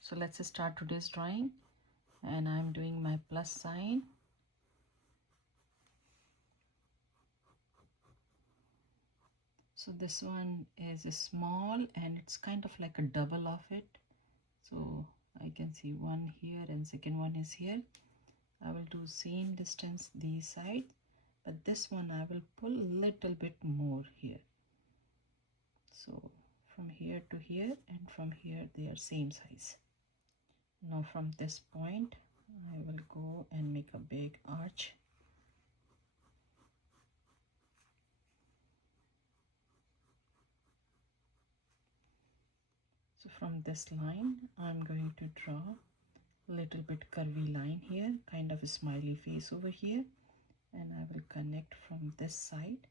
So let's start today's drawing, and I'm doing my plus sign. So this one is small and it's kind of like a double of it. So I can see one here and second one is here. I will do same distance these sides, but this one I will pull a little bit more here. So from here to here and from here they are same size. Now from this point I will go and make a big arch. So from this line I'm going to draw a little bit curvy line here, kind of a smiley face over here, and I will connect from this side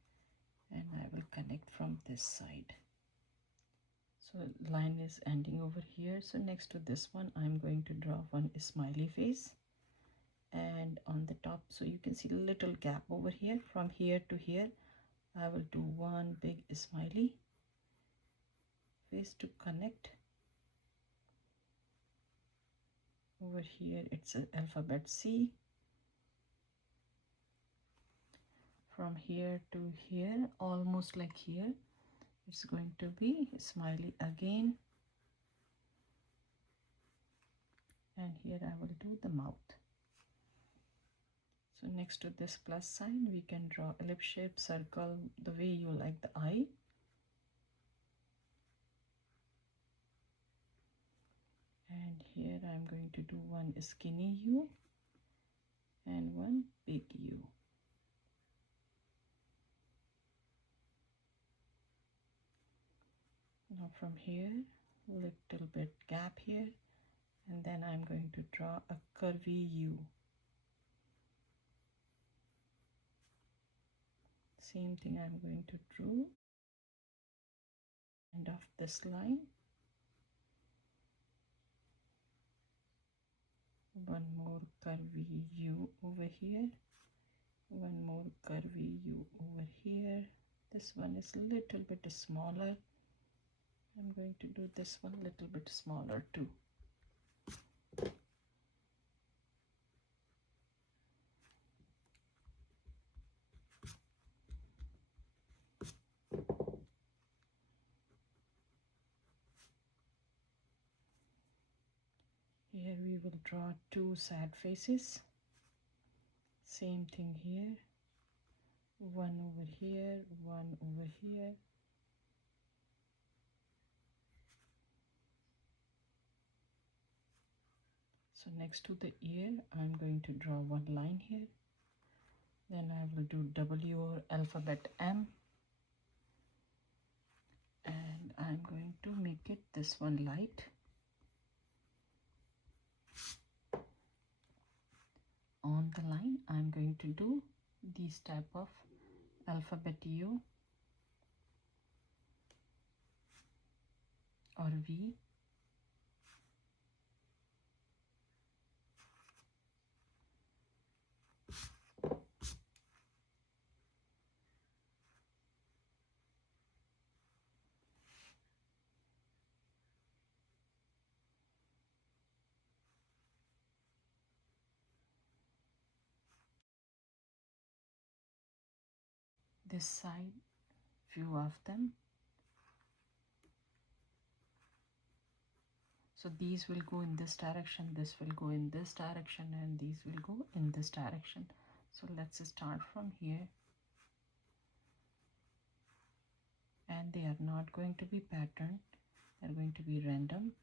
and I will connect from this side. So line is ending over here. So next to this one I'm going to draw one smiley face, and on the top, so you can see a little gap over here. From here to here I will do one big smiley face to connect. Over here it's an alphabet C. From here to here, almost like here, it's going to be a smiley again, and here I will do the mouth. So next to this plus sign we can draw ellipse shape, circle, the way you like the eye. And here I'm going to do one skinny U and one big U. Now from here, little bit gap here, and then I'm going to draw a curvy U. Same thing I'm going to draw end of this line. One more curvy U over here, one more curvy U over here. This one is a little bit smaller. I'm going to do this one a little bit smaller too. Here we will draw two sad faces. Same thing here. One over here, one over here. So next to the ear, I'm going to draw one line here. Then I will do W or alphabet M. And I'm going to make it this one light. On the line, I'm going to do these type of alphabet U or V. This side, few of them. So these will go in this direction, this will go in this direction, and these will go in this direction. So let's start from here. And they are not going to be patterned, they're going to be random.